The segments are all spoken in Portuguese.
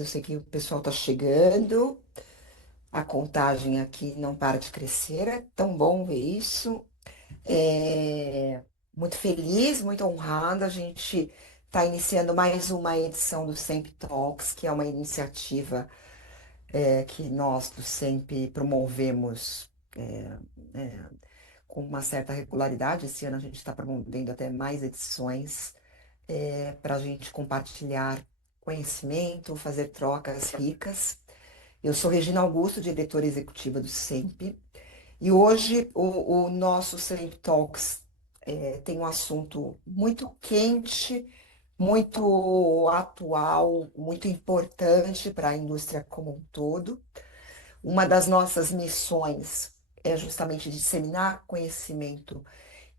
eu sei que o pessoal está chegando, a contagem aqui não para de crescer, é tão bom ver isso. É, muito feliz, muito honrada, a gente está iniciando mais uma edição do SEMP Talks, que é uma iniciativa que nós do SEMP promovemos é, com uma certa regularidade. Esse ano a gente está promovendo até mais edições para a gente compartilhar conhecimento, fazer trocas ricas. Eu sou Regina Augusto, diretora executiva do SEMP, e hoje o nosso SEMP Talks tem um assunto muito quente, muito atual, muito importante para a indústria como um todo. Uma das nossas missões é justamente disseminar conhecimento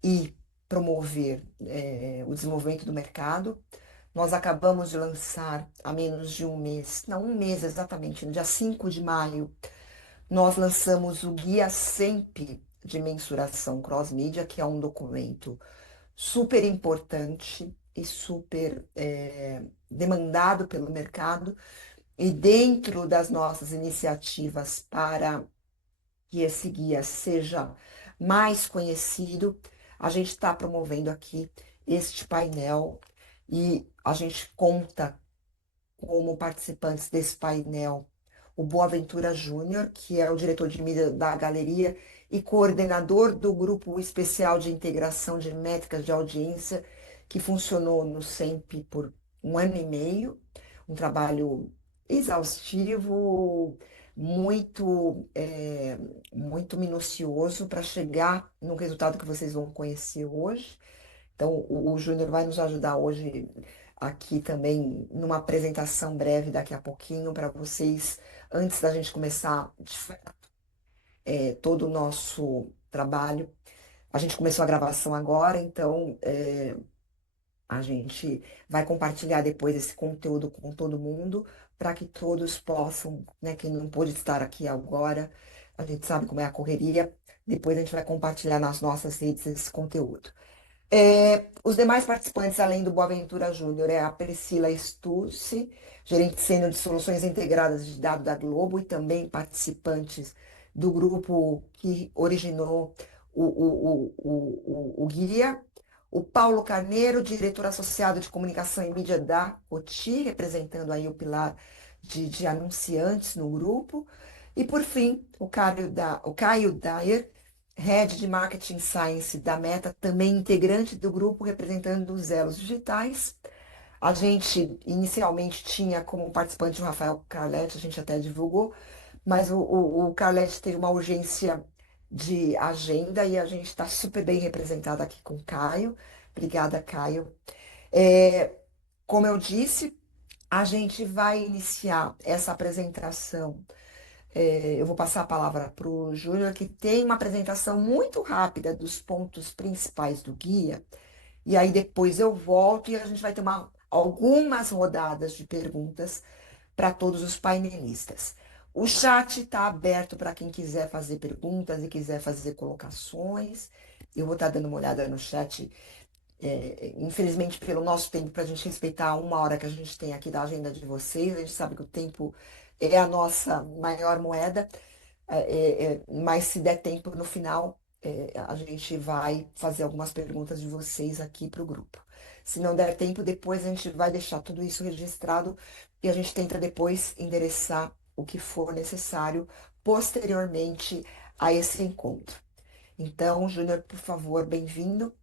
e promover o desenvolvimento do mercado. Nós acabamos de lançar há menos de um mês, não um mês exatamente, no dia 5 de maio, nós lançamos o Guia SEMP de Mensuração Cross-Mídia, que é um documento super importante e super demandado pelo mercado. E dentro das nossas iniciativas para que esse guia seja mais conhecido, a gente está promovendo aqui este painel e a gente conta como participantes desse painel o Boaventura Júnior, que é o diretor de mídia da galeria e coordenador do grupo especial de integração de métricas de audiência, que funcionou no SEMP por um ano e meio, um trabalho exaustivo, muito minucioso para chegar no resultado que vocês vão conhecer hoje. Então, o Júnior vai nos ajudar hoje aqui também numa apresentação breve daqui a pouquinho para vocês, antes da gente começar todo o nosso trabalho. A gente começou a gravação agora, então a gente vai compartilhar depois esse conteúdo com todo mundo, para que todos possam, né, quem não pôde estar aqui agora, a gente sabe como é a correria, depois a gente vai compartilhar nas nossas redes esse conteúdo. Os demais participantes, além do Boaventura Júnior, é a Priscila Stucci, gerente sênior de soluções integradas de dados da Globo, e também participantes do grupo que originou o guia. O Paulo Carneiro, diretor associado de comunicação e mídia da Coty, representando aí o pilar de anunciantes no grupo. E, por fim, o Caio Dyer, Head de Marketing Science da Meta, também integrante do grupo representando os elos digitais. A gente inicialmente tinha como participante o Rafael Carletti, a gente até divulgou, mas o Carletti teve uma urgência de agenda e a gente está super bem representado aqui com o Caio. Obrigada, Caio. É, como eu disse, a gente vai iniciar essa apresentação. Eu vou passar a palavra para o Júnior, que tem uma apresentação muito rápida dos pontos principais do guia, e aí depois eu volto e a gente vai ter algumas rodadas de perguntas para todos os painelistas. O chat está aberto para quem quiser fazer perguntas e quiser fazer colocações. Eu vou estar dando uma olhada no chat, infelizmente, pelo nosso tempo, para a gente respeitar uma hora que a gente tem aqui da agenda de vocês. A gente sabe que o tempo é a nossa maior moeda, mas se der tempo no final, a gente vai fazer algumas perguntas de vocês aqui para o grupo. Se não der tempo, depois a gente vai deixar tudo isso registrado e a gente tenta depois endereçar o que for necessário posteriormente a esse encontro. Então, Júnior, por favor, bem-vindo.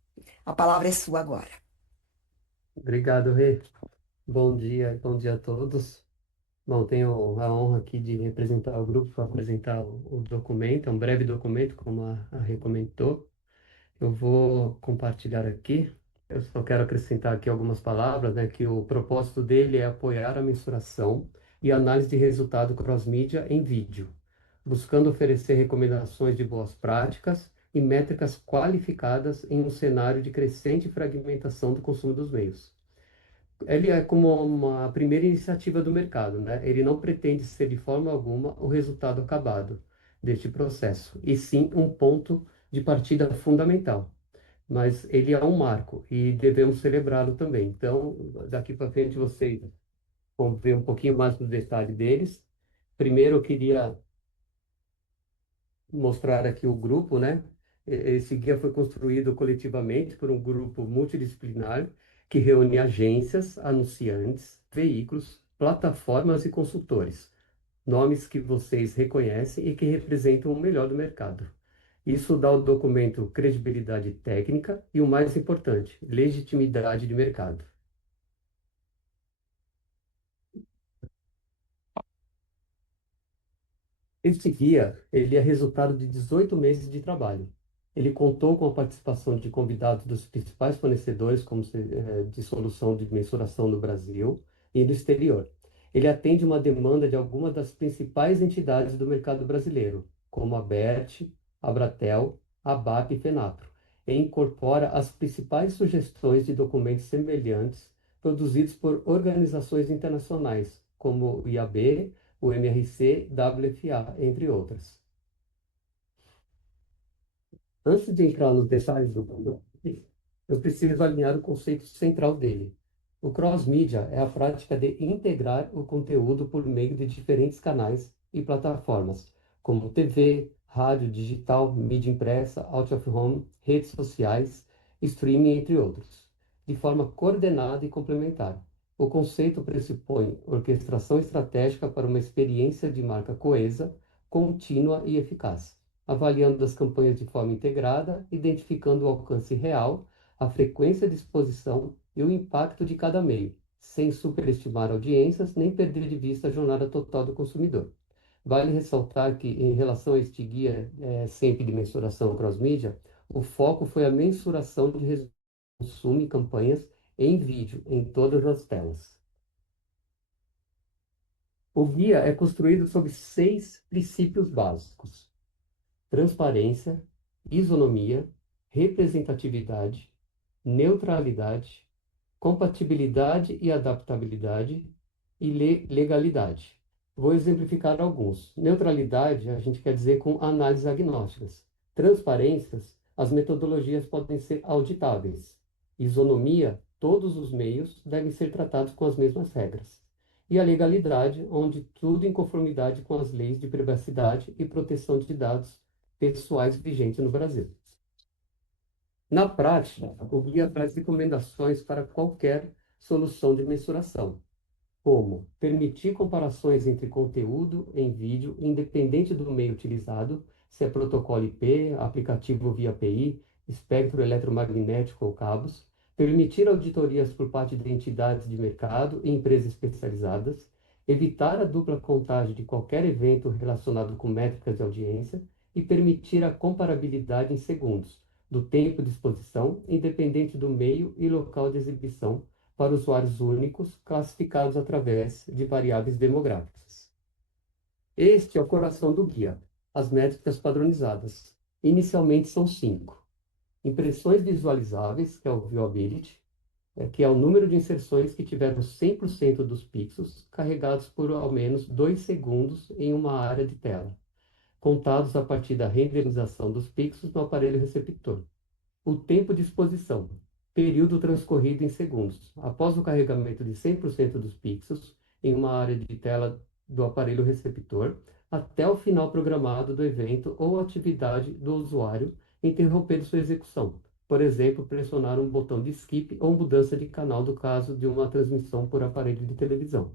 A palavra é sua agora. Obrigado, Rê. Bom dia a todos. Bom, tenho a honra aqui de representar o grupo para apresentar o documento, é um breve documento, como a Rê comentou. Eu vou compartilhar aqui. Eu só quero acrescentar aqui algumas palavras, né, que o propósito dele é apoiar a mensuração e análise de resultado cross-mídia em vídeo, buscando oferecer recomendações de boas práticas e métricas qualificadas em um cenário de crescente fragmentação do consumo dos meios. Ele é como uma primeira iniciativa do mercado, né? Ele não pretende ser de forma alguma o resultado acabado deste processo, e sim um ponto de partida fundamental. Mas ele é um marco e devemos celebrá-lo também. Então, daqui para frente, vocês Vamos ver um pouquinho mais no detalhe deles. Primeiro, eu queria mostrar aqui o grupo, né? Esse guia foi construído coletivamente por um grupo multidisciplinar que reúne agências, anunciantes, veículos, plataformas e consultores, nomes que vocês reconhecem e que representam o melhor do mercado. Isso dá ao documento credibilidade técnica e, o mais importante, legitimidade de mercado. Este guia, ele é resultado de 18 meses de trabalho. Ele contou com a participação de convidados dos principais fornecedores de solução de mensuração no Brasil e no exterior. Ele atende uma demanda de algumas das principais entidades do mercado brasileiro, como a BERT, a Abratel, a ABAP e FENAPRO, e incorpora as principais sugestões de documentos semelhantes produzidos por organizações internacionais, como o IAB, o MRC, WFA, entre outras. Antes de entrar nos detalhes do produto, eu preciso alinhar o conceito central dele. O cross-media é a prática de integrar o conteúdo por meio de diferentes canais e plataformas, como TV, rádio, digital, mídia impressa, out of home, redes sociais, streaming, entre outros, de forma coordenada e complementar. O conceito pressupõe orquestração estratégica para uma experiência de marca coesa, contínua e eficaz, avaliando as campanhas de forma integrada, identificando o alcance real, a frequência de exposição e o impacto de cada meio, sem superestimar audiências nem perder de vista a jornada total do consumidor. Vale ressaltar que, em relação a este guia sempre de mensuração cross-mídia, o foco foi a mensuração de consumo e campanhas em vídeo, em todas as telas. O guia é construído sobre 6 princípios básicos: transparência, isonomia, representatividade, neutralidade, compatibilidade e adaptabilidade e legalidade. Vou exemplificar alguns. Neutralidade, a gente quer dizer com análises agnósticas. Transparências, as metodologias podem ser auditáveis. Isonomia, todos os meios devem ser tratados com as mesmas regras. E a legalidade, onde tudo em conformidade com as leis de privacidade e proteção de dados pessoais vigentes no Brasil. Na prática, o guia traz recomendações para qualquer solução de mensuração, como permitir comparações entre conteúdo em vídeo, independente do meio utilizado, se é protocolo IP, aplicativo via API, espectro eletromagnético ou cabos, permitir auditorias por parte de entidades de mercado e empresas especializadas, evitar a dupla contagem de qualquer evento relacionado com métricas de audiência e permitir a comparabilidade em segundos do tempo de exposição, independente do meio e local de exibição, para usuários únicos classificados através de variáveis demográficas. Este é o coração do guia, as métricas padronizadas. Inicialmente são 5. Impressões visualizáveis, que é o viewability, que é o número de inserções que tiveram 100% dos pixels carregados por ao menos 2 segundos em uma área de tela, contados a partir da renderização dos pixels no aparelho receptor. O tempo de exposição, período transcorrido em segundos, após o carregamento de 100% dos pixels em uma área de tela do aparelho receptor, até o final programado do evento ou atividade do usuário interromper sua execução. Por exemplo, pressionar um botão de skip ou mudança de canal no caso de uma transmissão por aparelho de televisão.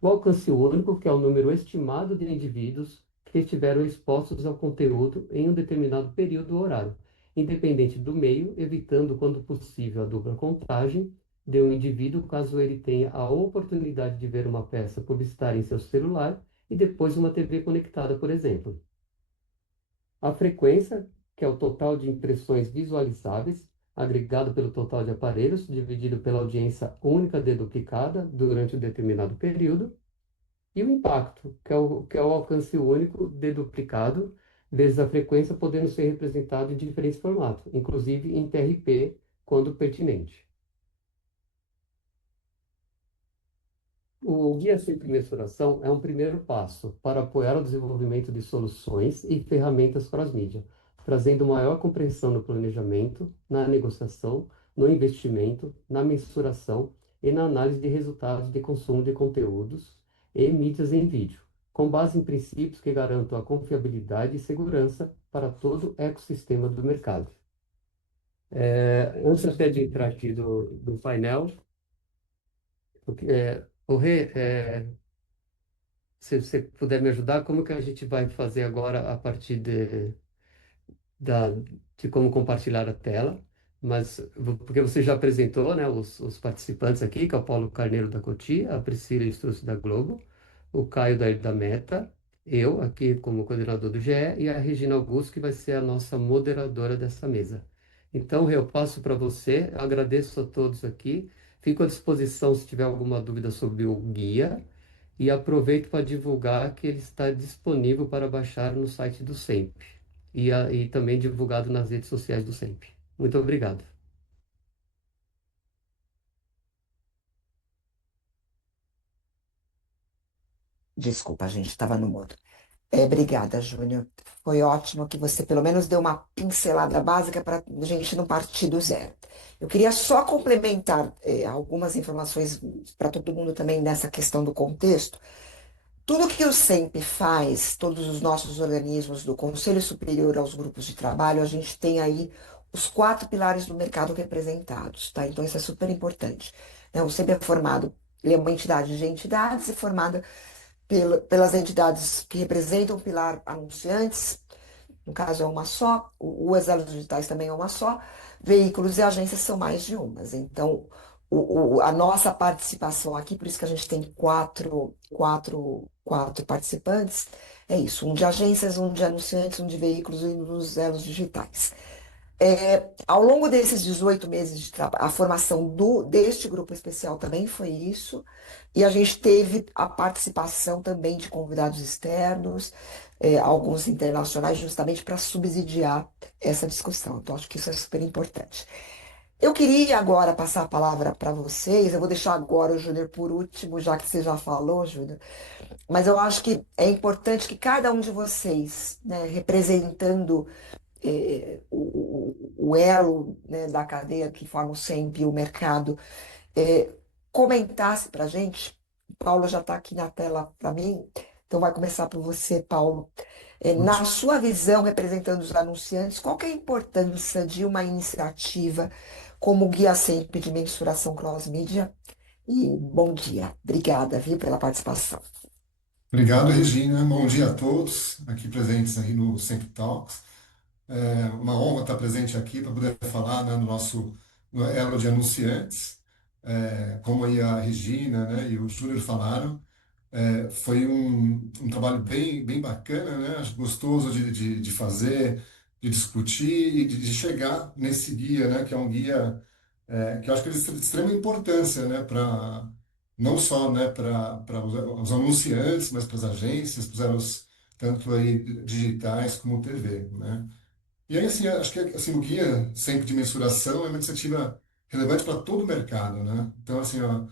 O alcance único, que é o número estimado de indivíduos que estiveram expostos ao conteúdo em um determinado período ou horário, independente do meio, evitando, quando possível, a dupla contagem de um indivíduo, caso ele tenha a oportunidade de ver uma peça publicitária em seu celular e depois uma TV conectada, por exemplo. A frequência, que é o total de impressões visualizáveis, agregado pelo total de aparelhos, dividido pela audiência única deduplicada durante um determinado período. E o impacto, que é o alcance único deduplicado, vezes a frequência, podendo ser representado em diferentes formatos, inclusive em TRP, quando pertinente. O Guia Simples de Mensuração é um primeiro passo para apoiar o desenvolvimento de soluções e ferramentas cross-mídia, trazendo maior compreensão no planejamento, na negociação, no investimento, na mensuração e na análise de resultados de consumo de conteúdos e mídias em vídeo, com base em princípios que garantam a confiabilidade e segurança para todo o ecossistema do mercado. Antes até de entrar aqui do painel, o Rê, se você puder me ajudar, como que a gente vai fazer agora a partir da, de como compartilhar a tela? Mas, porque você já apresentou, né, os participantes aqui, que é o Paulo Carneiro da Cotia, a Priscila Struss da Globo, o Caio da Meta, eu aqui como coordenador do GE e a Regina Augusto, que vai ser a nossa moderadora dessa mesa. Então, eu passo para você, agradeço a todos aqui, fico à disposição se tiver alguma dúvida sobre o guia e aproveito para divulgar que ele está disponível para baixar no site do SEMP e também divulgado nas redes sociais do SEMP. Muito obrigado. Desculpa, gente, estava no mudo. Obrigada, Júnior. Foi ótimo que você pelo menos deu uma pincelada básica para a gente não partir do zero. Eu queria só complementar algumas informações para todo mundo também nessa questão do contexto. Tudo que o SEMP faz, todos os nossos organismos, do Conselho Superior aos grupos de trabalho, a gente tem aí os quatro pilares do mercado representados, tá? Então isso é super importante, né? O SEMP é formado, ele é uma entidade de entidades e formada pelas entidades que representam o pilar anunciantes, no caso é uma só, os elos digitais também é uma só, veículos e agências são mais de umas. Então, a nossa participação aqui, por isso que a gente tem quatro participantes, é isso, um de agências, um de anunciantes, um de veículos e um dos elos digitais. Ao longo desses 18 meses de trabalho, a formação deste grupo especial também foi isso, e a gente teve a participação também de convidados externos, alguns internacionais, justamente para subsidiar essa discussão. Então, acho que isso é super importante. Eu queria agora passar a palavra para vocês, eu vou deixar agora o Júnior por último, já que você já falou, Júnior, mas eu acho que é importante que cada um de vocês, né, representando o elo, né, da cadeia que forma o SEMP e o mercado, é, comentasse para a gente. O Paulo já está aqui na tela para mim, então vai começar por você, Paulo. Na sua visão, representando os anunciantes, qual que é a importância de uma iniciativa como o Guia SEMP de Mensuração Cross-Mídia? E bom dia. Obrigada, viu, pela participação. Obrigado, Regina. Bom dia a todos aqui presentes aí no Sempre Talks. É uma honra estar presente aqui para poder falar, né, no Elo de Anunciantes. Como aí a Regina, né, e o Júlio falaram, foi um trabalho bem bacana, né, acho gostoso de fazer, de discutir e de chegar nesse guia, né, que é um guia que eu acho que é de extrema importância, né, para não só, né, para os anunciantes, mas para as agências, para os tanto aí digitais como TV, né? E aí, assim, acho que assim, o guia sempre de mensuração é uma iniciativa relevante para todo o mercado, né? Então, assim, ó,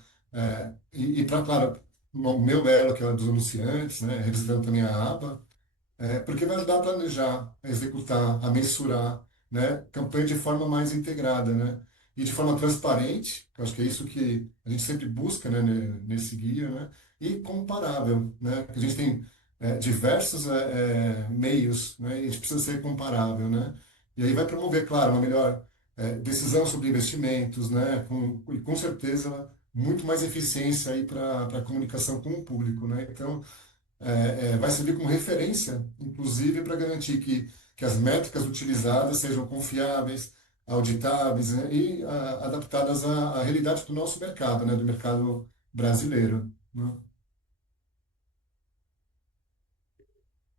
para, claro, o meu elo, que é o dos anunciantes, né, representando também a aba, porque vai ajudar a planejar, a executar, a mensurar, né, campanha de forma mais integrada, né, e de forma transparente, que eu acho que é isso que a gente sempre busca, né, nesse guia, né, e comparável, né, que a gente tem diversos meios, né, e a gente precisa ser comparável, né, e aí vai promover, claro, uma melhor decisão sobre investimentos, né, e com certeza muito mais eficiência aí para a comunicação com o público, né, então vai servir como referência, inclusive, para garantir que as métricas utilizadas sejam confiáveis, auditáveis, né, e adaptadas à realidade do nosso mercado, né, do mercado brasileiro, né?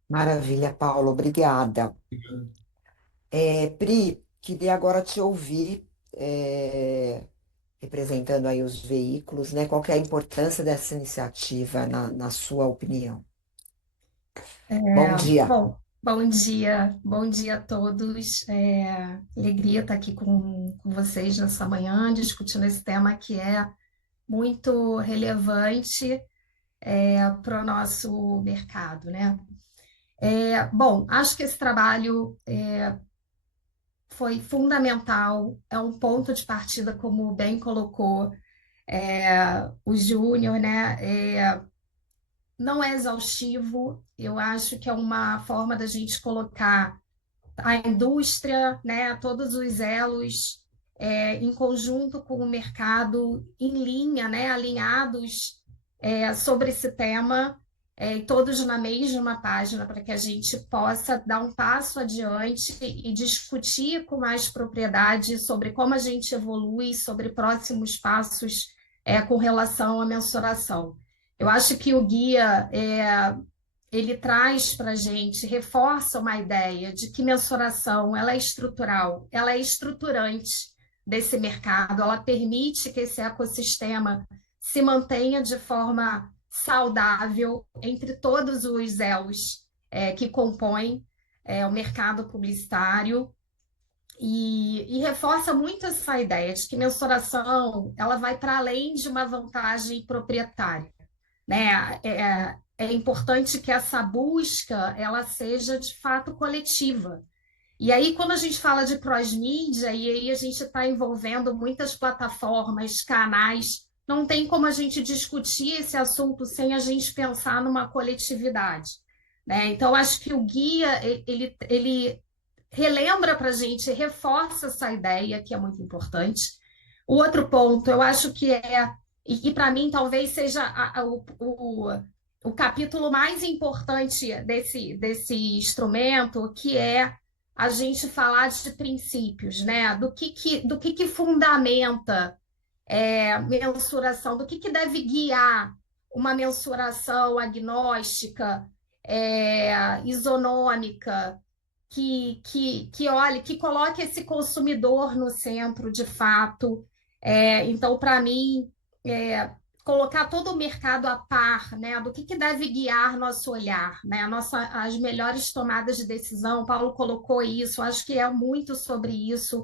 Maravilha, Paulo, obrigada. Pri, queria agora te ouvir, representando aí os veículos, né? Qual que é a importância dessa iniciativa na sua opinião? Bom dia. Bom dia a todos. Alegria estar aqui com vocês nessa manhã, discutindo esse tema que é muito relevante para o nosso mercado, né? Acho que esse trabalho foi fundamental, é um ponto de partida, como bem colocou, O Júnior, né? Não é exaustivo, eu acho que é uma forma da gente colocar a indústria, né, todos os elos em conjunto com o mercado, em linha, né, alinhados sobre esse tema, e todos na mesma página, para que a gente possa dar um passo adiante e discutir com mais propriedade sobre como a gente evolui, sobre próximos passos com relação à mensuração. Eu acho que o guia ele traz para a gente, reforça uma ideia de que mensuração ela é estrutural, ela é estruturante desse mercado, ela permite que esse ecossistema se mantenha de forma saudável entre todos os elos que compõem o mercado publicitário e reforça muito essa ideia de que mensuração ela vai para além de uma vantagem proprietária, né? É importante que essa busca ela seja de fato coletiva. E aí, quando a gente fala de cross-mídia, e aí a gente está envolvendo muitas plataformas, canais, não tem como a gente discutir esse assunto sem a gente pensar numa coletividade, né? Então, acho que o guia, ele relembra para a gente, reforça essa ideia, que é muito importante. O outro ponto, eu acho que e para mim talvez seja o capítulo mais importante desse instrumento, que é a gente falar de princípios, né? Do que fundamenta mensuração, do que deve guiar uma mensuração agnóstica, isonômica, que olhe, que coloque esse consumidor no centro de fato. Então, para mim, colocar todo o mercado a par, né, do que deve guiar nosso olhar, né, as melhores tomadas de decisão. Paulo colocou isso, acho que é muito sobre isso.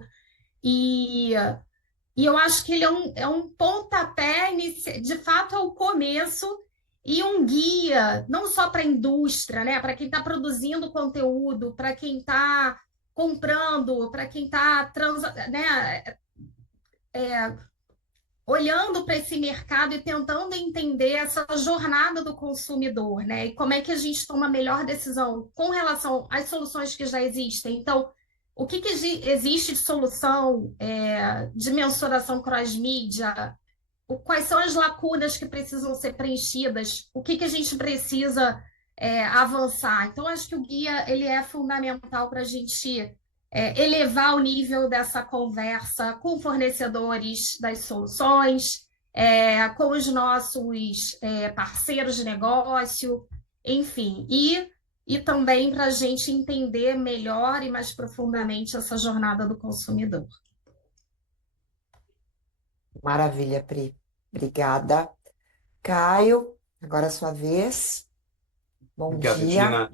E, e eu acho que ele é um pontapé, de fato, é o começo e um guia, não só para a indústria, né? Para quem está produzindo conteúdo, para quem está comprando, para quem está né? Olhando para esse mercado e tentando entender essa jornada do consumidor, né? E como é que a gente toma a melhor decisão com relação às soluções que já existem. Então, o que existe de solução de mensuração cross-mídia? Quais são as lacunas que precisam ser preenchidas? O que a gente precisa avançar? Então, acho que o guia ele é fundamental para a gente elevar o nível dessa conversa com fornecedores das soluções, com os nossos parceiros de negócio, enfim, e também para a gente entender melhor e mais profundamente essa jornada do consumidor. Maravilha, Pri. Obrigada. Caio, agora é a sua vez. Bom Obrigado, dia. Regina.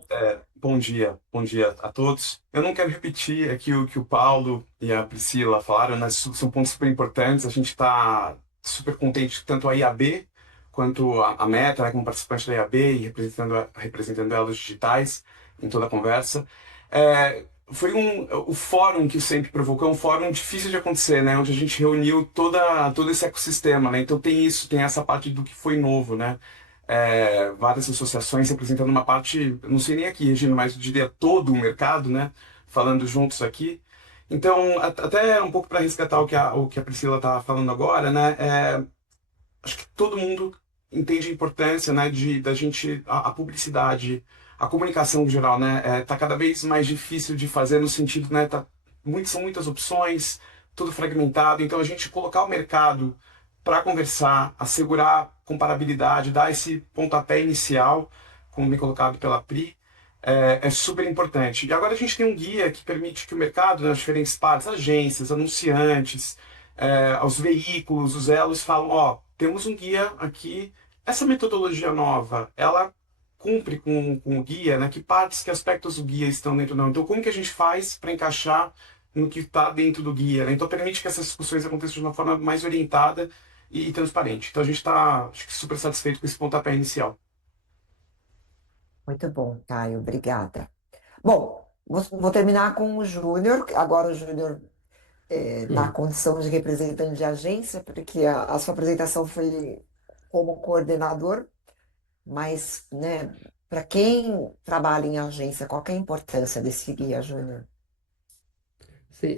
Bom dia a todos. Eu não quero repetir aqui o que o Paulo e a Priscila falaram, né? São pontos super importantes. A gente está super contente, tanto a IAB quanto a Meta, né, como participante da IAB e representando elas digitais em toda a conversa. O fórum que o sempre provocou é um fórum difícil de acontecer, né? Onde a gente reuniu todo esse ecossistema, né? Então tem essa parte do que foi novo, né? Várias associações representando uma parte, não sei nem aqui, Regina, mas eu diria todo o mercado, né? Falando juntos aqui. Então, até um pouco para resgatar o que a Priscila estava falando agora, né? Acho que todo mundo entende a importância, né, da gente, a publicidade, a comunicação em geral, né? Tá cada vez mais difícil de fazer no sentido, né? São muitas opções, tudo fragmentado. Então, a gente colocar o mercado para conversar, assegurar comparabilidade, dar esse pontapé inicial, como bem colocado pela Pri, é super importante. E agora a gente tem um guia que permite que o mercado, né, as diferentes partes, agências, anunciantes, os veículos, os elos, falam, ó, temos um guia aqui, essa metodologia nova, ela cumpre com o guia, né? Que partes, que aspectos do guia estão dentro não. Então, como que a gente faz para encaixar no que está dentro do guia, né? Então, permite que essas discussões aconteçam de uma forma mais orientada e transparente. Então, a gente está, acho que, super satisfeito com esse pontapé inicial. Muito bom, Caio. Obrigada. Bom, vou terminar com o Júnior. Agora o Júnior na Hum. condição de representante de agência, porque a sua apresentação foi como coordenador, mas, né, para quem trabalha em agência, qual que é a importância desse guia, Júnior? Sim,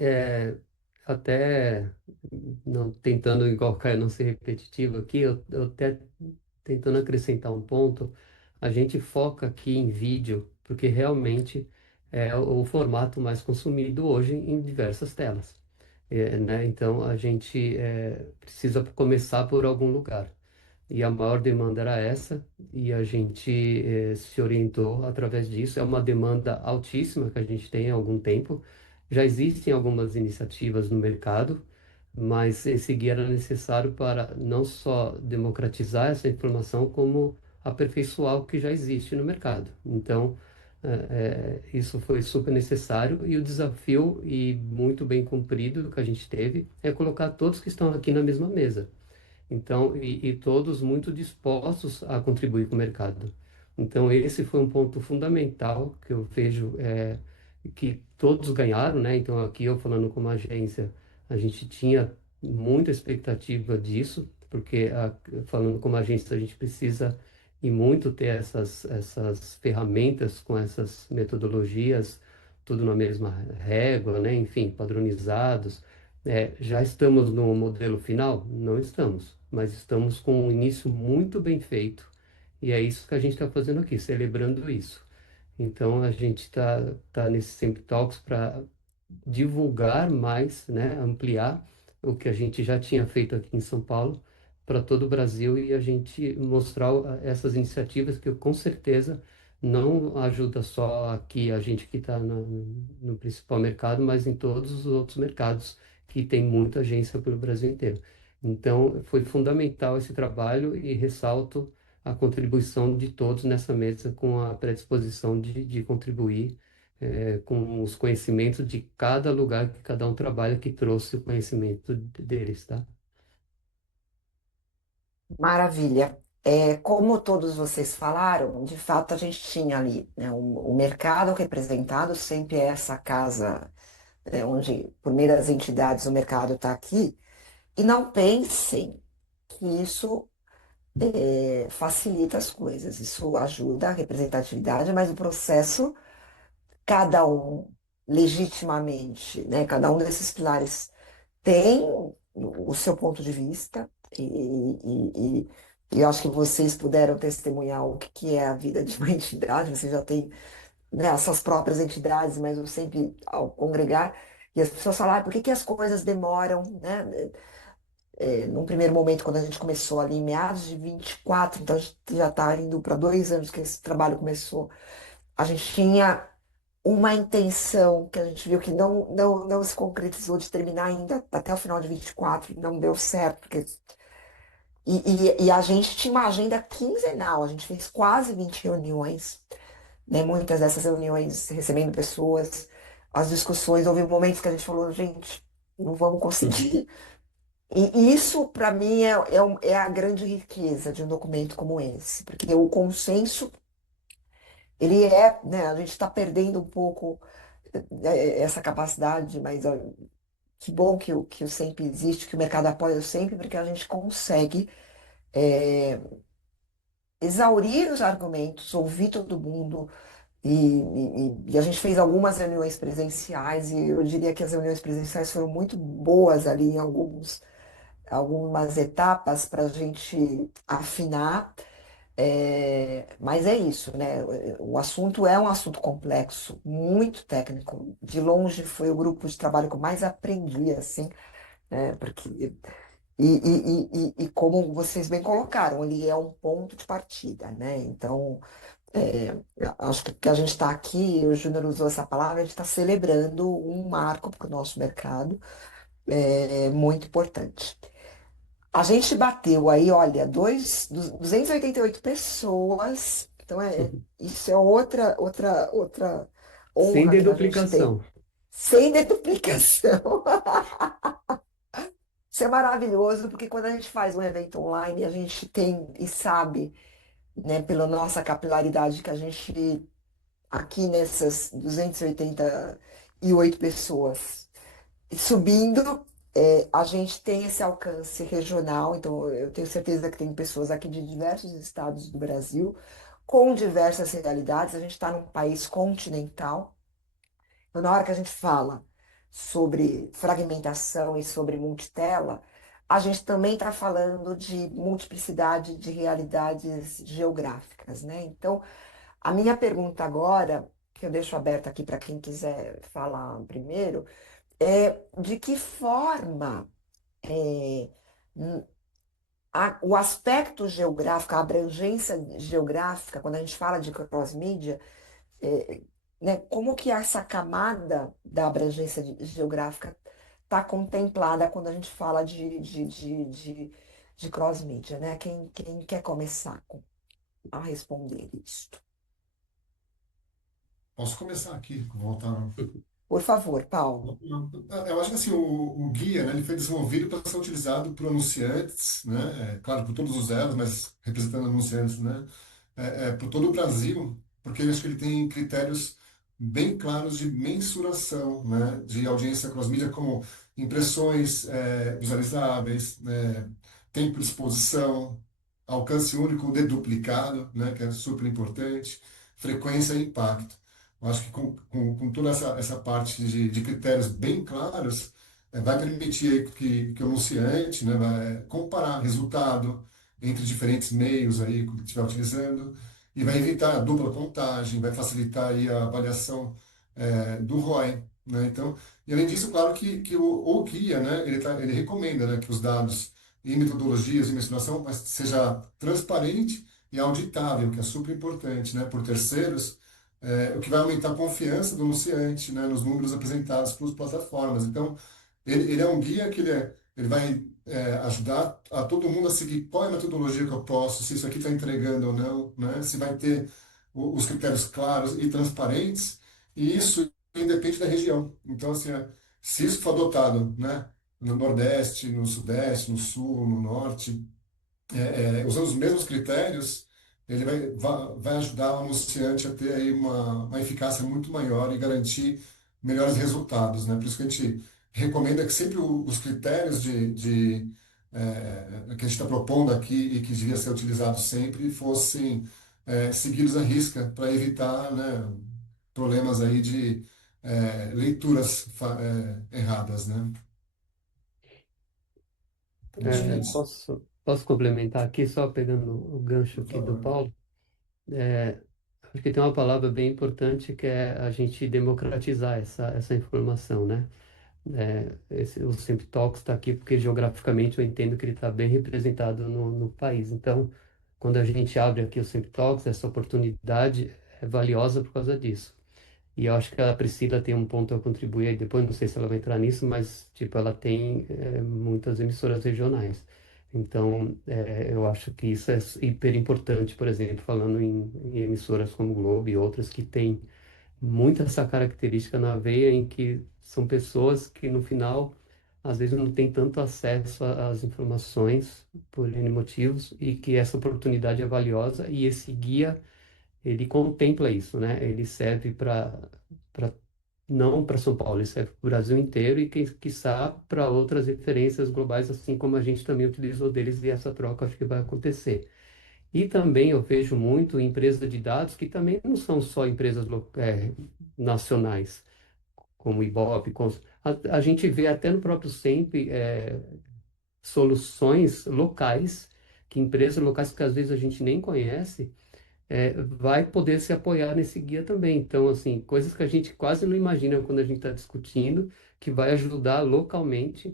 até não tentando igual Caio não ser repetitivo aqui, eu até tentando acrescentar um ponto, a gente foca aqui em vídeo, porque realmente é o formato mais consumido hoje em diversas telas. Né? Então a gente precisa começar por algum lugar. E a maior demanda era essa, e a gente se orientou através disso. É uma demanda altíssima que a gente tem há algum tempo. Já existem algumas iniciativas no mercado, mas esse guia era necessário para não só democratizar essa informação, como aperfeiçoar o que já existe no mercado. Então, isso foi super necessário e o desafio, e muito bem cumprido, que a gente teve, é colocar todos que estão aqui na mesma mesa. Então, e todos muito dispostos a contribuir com o mercado. Então, esse foi um ponto fundamental que eu vejo que todos ganharam, né? Então, aqui eu falando como agência, a gente tinha muita expectativa disso, porque falando como agência, a gente precisa e muito ter essas ferramentas com essas metodologias, tudo na mesma régua, né? Enfim, padronizados. Já estamos no modelo final? Não estamos, mas estamos com um início muito bem feito, e é isso que a gente está fazendo aqui, celebrando isso. Então, a gente tá nesse Sempre Talks para divulgar mais, né, ampliar o que a gente já tinha feito aqui em São Paulo para todo o Brasil, e a gente mostrar essas iniciativas que com certeza não ajuda só aqui a gente que está no principal mercado, mas em todos os outros mercados que tem muita agência pelo Brasil inteiro. Então, foi fundamental esse trabalho, e ressalto a contribuição de todos nessa mesa com a predisposição de contribuir com os conhecimentos de cada lugar que cada um trabalha, que trouxe o conhecimento deles, tá? Maravilha. Como todos vocês falaram, de fato a gente tinha ali, né, o mercado representado, sempre é essa casa, onde, por meio das entidades, o mercado está aqui, e não pensem que isso facilita as coisas, isso ajuda a representatividade, mas o processo, cada um legitimamente, né, cada um desses pilares tem o seu ponto de vista e eu acho que vocês puderam testemunhar o que que é a vida de uma entidade, você já tem, né, as suas próprias entidades, mas eu sempre, ao congregar, e as pessoas falam, por que que as coisas demoram, né? Num primeiro momento, quando a gente começou ali em meados de 24, então a gente já está indo para 2 anos que esse trabalho começou, a gente tinha uma intenção que a gente viu que não se concretizou de terminar ainda até o final de 24, não deu certo, porque e a gente tinha uma agenda quinzenal, a gente fez quase 20 reuniões, né? Muitas dessas reuniões recebendo pessoas, as discussões, houve momentos que a gente falou, gente, não vamos conseguir. E isso, para mim, é a grande riqueza de um documento como esse, porque o consenso, ele né, a gente está perdendo um pouco essa capacidade, mas ó, que bom que o sempre existe, que o mercado apoia o sempre, porque a gente consegue é, exaurir os argumentos, ouvir todo mundo, e a gente fez algumas reuniões presenciais, e eu diria que as reuniões presenciais foram muito boas ali em algumas etapas para a gente afinar. Mas é isso, né? O assunto é um assunto complexo, muito técnico. De longe foi o grupo de trabalho que eu mais aprendi, assim, né? Porque, e como vocês bem colocaram, ele é um ponto de partida, né? Então, é, acho que a gente está aqui, o Júnior usou essa palavra, a gente está celebrando um marco para o nosso mercado, muito importante. A gente bateu aí, olha, 288 pessoas. Então, isso é outra Sem honra que a gente tem. deduplicação. Sem deduplicação. Isso é maravilhoso, porque quando a gente faz um evento online, a gente tem e sabe, né, pela nossa capilaridade, que a gente, aqui nessas 288 pessoas, subindo, a gente tem esse alcance regional, então eu tenho certeza que tem pessoas aqui de diversos estados do Brasil, com diversas realidades. A gente está num país continental. Então, na hora que a gente fala sobre fragmentação e sobre multitela, a gente também está falando de multiplicidade de realidades geográficas, né? Então, a minha pergunta agora, que eu deixo aberta aqui para quem quiser falar primeiro, é de que forma é, n- o aspecto geográfico, a abrangência geográfica, quando a gente fala de cross-mídia, é, né, como que essa camada da abrangência geográfica está contemplada quando a gente fala de cross-mídia, né? Quem quer começar a responder isso? Posso começar aqui, voltar. Por favor, Paulo. Eu acho que assim, o guia, né, ele foi desenvolvido para ser utilizado por anunciantes, né, claro, por todos os elos, mas representando anunciantes, né, por todo o Brasil, porque eu acho que ele tem critérios bem claros de mensuração, né, de audiência cross-mídia, como impressões visualizáveis, né, tempo de exposição, alcance único deduplicado, né, que é super importante, frequência e impacto. Eu acho que com toda essa parte de critérios bem claros, vai permitir aí que o anunciante, né, vai comparar resultado entre diferentes meios aí que estiver utilizando e vai evitar a dupla contagem, vai facilitar aí a avaliação do ROI, né? Então, e além disso, claro que o guia, né, ele recomenda, né, que os dados e metodologias de mensuração seja transparente e auditável, que é super importante, né, por terceiros, o que vai aumentar a confiança do anunciante, né, nos números apresentados pelas plataformas. Então, ele é um guia que ele vai ajudar a todo mundo a seguir qual é a metodologia que eu posso, se isso aqui está entregando ou não, né, se vai ter os critérios claros e transparentes, e isso independe da região. Então, assim, se isso for adotado, né, no Nordeste, no Sudeste, no Sul, no Norte, usando os mesmos critérios, ele vai ajudar o anunciante a ter aí uma eficácia muito maior e garantir melhores resultados, né? Por isso que a gente recomenda que sempre os critérios que a gente está propondo aqui e que devia ser utilizados sempre fossem seguidos à risca para evitar, né, problemas aí de leituras erradas, né? Acho que é isso. Posso complementar aqui, só pegando o gancho Por aqui do favor. Paulo? É, acho que tem uma palavra bem importante que é a gente democratizar essa informação, né? O Simp Talks está aqui porque geograficamente eu entendo que ele está bem representado no país. Então, quando a gente abre aqui o Simp Talks, essa oportunidade é valiosa por causa disso. E eu acho que a Priscila tem um ponto a contribuir aí depois, não sei se ela vai entrar nisso, mas, tipo, ela tem muitas emissoras regionais. Então, eu acho que isso é hiper importante, por exemplo, falando em emissoras como Globo e outras que têm muito essa característica na veia em que são pessoas que, no final, às vezes não têm tanto acesso às informações por N motivos e que essa oportunidade é valiosa e esse guia ele contempla isso, né? Ele serve para não para São Paulo, ele serve para o Brasil inteiro e quiçá para outras referências globais, assim como a gente também utilizou deles e essa troca acho que vai acontecer. E também eu vejo muito empresas de dados que também não são só empresas nacionais, como o Ibope, a gente vê até no próprio SEMP soluções locais, que empresas locais que às vezes a gente nem conhece, vai poder se apoiar nesse guia também. Então, assim, coisas que a gente quase não imagina quando a gente está discutindo, que vai ajudar localmente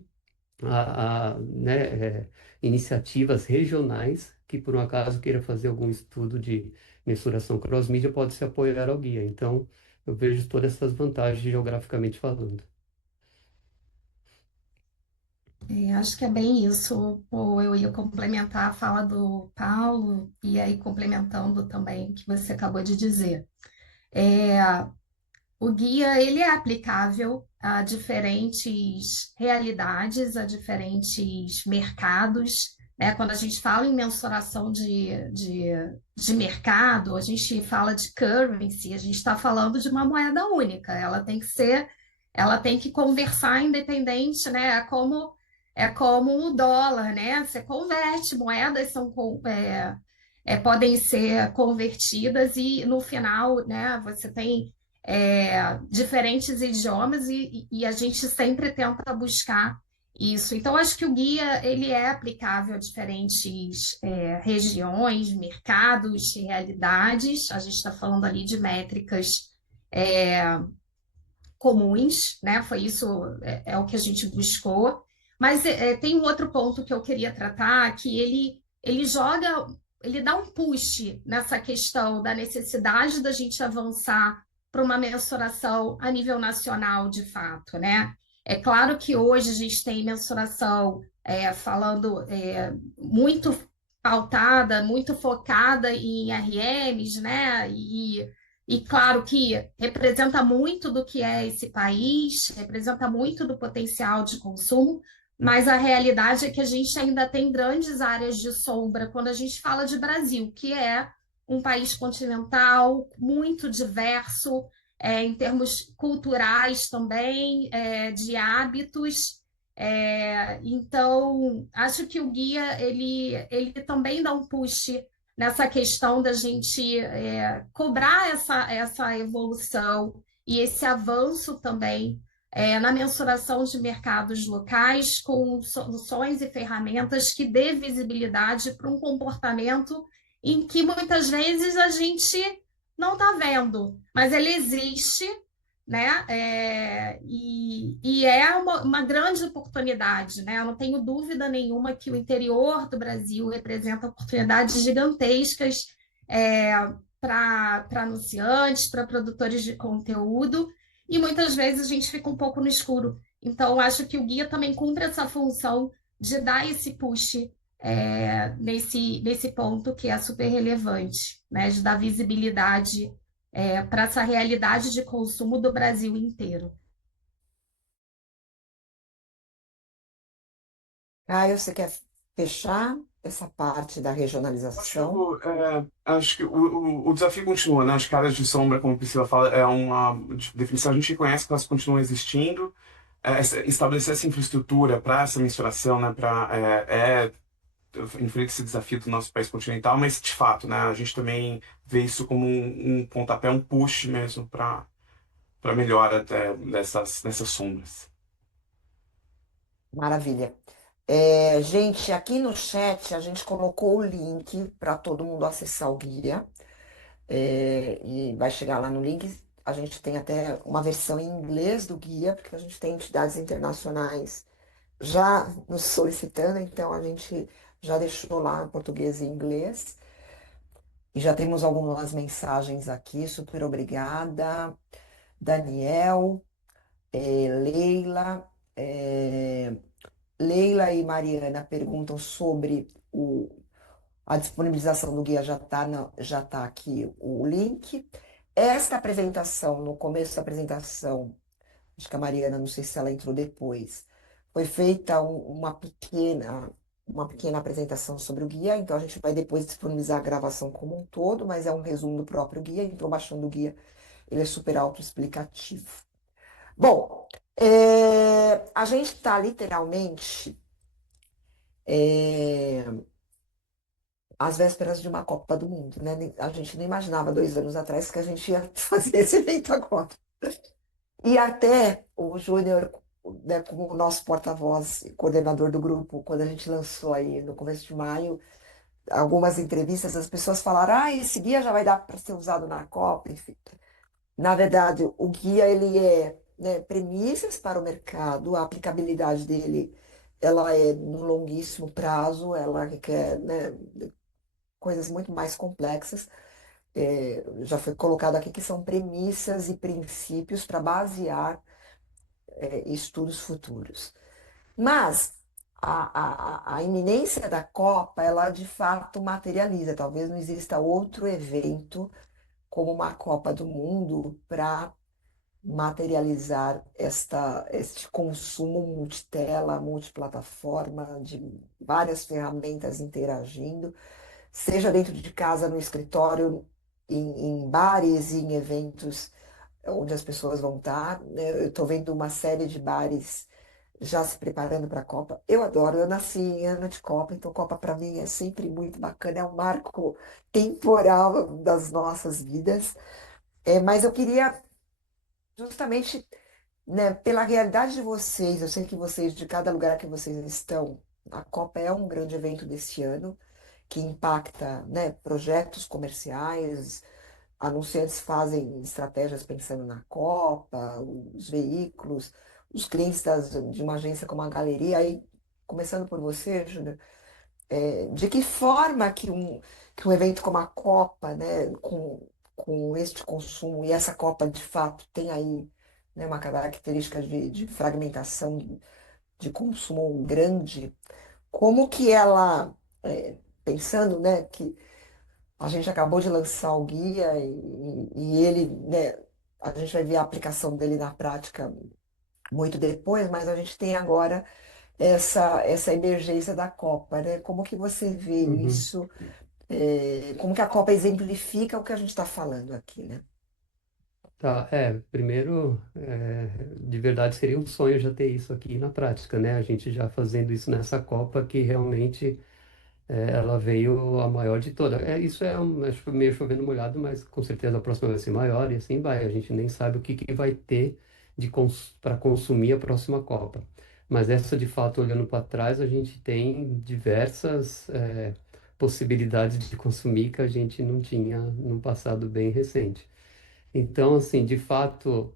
iniciativas regionais que, por um acaso, queira fazer algum estudo de mensuração cross-mídia, pode se apoiar ao guia. Então, eu vejo todas essas vantagens geograficamente falando. Acho que é bem isso. Pô, eu ia complementar a fala do Paulo e aí complementando também o que você acabou de dizer. É, o guia ele é aplicável a diferentes realidades, a diferentes mercados, né? Quando a gente fala em mensuração de mercado, a gente fala de currency, a gente está falando de uma moeda única. Ela tem que ser ela tem que conversar independente, né? É como o dólar, né? Você converte, moedas podem ser convertidas e no final, né? Você tem diferentes idiomas e a gente sempre tenta buscar isso. Então, acho que o guia ele é aplicável a diferentes regiões, mercados, realidades. A gente está falando ali de métricas é, comuns, né? Foi isso, é o que a gente buscou. Mas tem um outro ponto que eu queria tratar, que ele joga, ele dá um push nessa questão da necessidade da gente avançar para uma mensuração a nível nacional, de fato, né? É claro que hoje a gente tem mensuração falando muito pautada, muito focada em RMs, né? E claro que representa muito do que é esse país, representa muito do potencial de consumo, mas a realidade é que a gente ainda tem grandes áreas de sombra quando a gente fala de Brasil, que é um país continental, muito diverso, em termos culturais também, de hábitos. Então, acho que o guia ele também dá um push nessa questão da gente cobrar essa evolução e esse avanço também na mensuração de mercados locais com soluções e ferramentas que dê visibilidade para um comportamento em que muitas vezes a gente não está vendo, mas ele existe, né? E é uma grande oportunidade, né? Eu não tenho dúvida nenhuma que o interior do Brasil representa oportunidades gigantescas para anunciantes, para produtores de conteúdo, e muitas vezes a gente fica um pouco no escuro. Então, acho que o guia também cumpre essa função de dar esse push nesse ponto que é super relevante, né? De dar visibilidade para essa realidade de consumo do Brasil inteiro. Caio, você quer fechar essa parte da regionalização? Acho que o desafio continua, né? As caras de sombra, como a Priscila fala, é uma definição, a gente reconhece que elas continuam existindo. Estabelecer essa infraestrutura para essa mensuração, né? Enfrenta esse desafio do nosso país continental, mas de fato, né? A gente também vê isso como um pontapé, um push mesmo para melhora dessas sombras. Maravilha. Gente, aqui no chat a gente colocou o link para todo mundo acessar o guia. E vai chegar lá no link. A gente tem até uma versão em inglês do guia, porque a gente tem entidades internacionais já nos solicitando, então a gente já deixou lá em português e inglês. E já temos algumas mensagens aqui, super obrigada. Daniel, Leila, Leila e Mariana perguntam sobre a disponibilização do guia, já tá aqui o link. Esta apresentação, no começo da apresentação, acho que a Mariana, não sei se ela entrou depois, foi feita uma pequena apresentação sobre o guia, então a gente vai depois disponibilizar a gravação como um todo, mas é um resumo do próprio guia, então baixando o guia, ele é super autoexplicativo. Bom, a gente está literalmente às vésperas de uma Copa do Mundo, né? A gente não imaginava 2 anos atrás que a gente ia fazer esse evento agora. E até o Júnior, né, como nosso porta-voz e coordenador do grupo, quando a gente lançou aí no começo de maio, algumas entrevistas, as pessoas falaram, esse guia já vai dar para ser usado na Copa, enfim. Na verdade, o guia, ele né, premissas para o mercado, a aplicabilidade dele, ela é no longuíssimo prazo, ela requer, né, coisas muito mais complexas. Já foi colocado aqui que são premissas e princípios para basear estudos futuros. Mas a iminência da Copa, ela de fato materializa. Talvez não exista outro evento como uma Copa do Mundo para materializar este consumo multitela, multiplataforma, de várias ferramentas interagindo, seja dentro de casa, no escritório, em bares, em eventos onde as pessoas vão estar, né? Eu estou vendo uma série de bares já se preparando para a Copa. Eu adoro, eu nasci em ano de Copa, então Copa para mim é sempre muito bacana, é um marco temporal das nossas vidas. Mas eu queria justamente, né, pela realidade de vocês, eu sei que vocês, de cada lugar que vocês estão, a Copa é um grande evento desse ano, que impacta, né, projetos comerciais, anunciantes fazem estratégias pensando na Copa, os veículos, os clientes de uma agência como a Galeria, aí, começando por você, Júnior, de que forma que um evento como a Copa, né, com este consumo, e essa Copa de fato tem aí, né, uma característica de fragmentação de consumo grande, como que ela, pensando, né, que a gente acabou de lançar o guia e ele, né, a gente vai ver a aplicação dele na prática muito depois, mas a gente tem agora essa emergência da Copa, né? Como que você vê Uhum. isso? Como que a Copa exemplifica o que a gente está falando aqui, né? Tá, primeiro, de verdade seria um sonho já ter isso aqui na prática, né? A gente já fazendo isso nessa Copa que realmente ela veio a maior de todas. Isso acho que meio chovendo molhado, mas com certeza a próxima vai ser maior e assim vai. A gente nem sabe o que que vai ter para consumir a próxima Copa. Mas essa, de fato, olhando para trás, a gente tem diversas possibilidades de consumir que a gente não tinha no passado bem recente. Então, assim, de fato.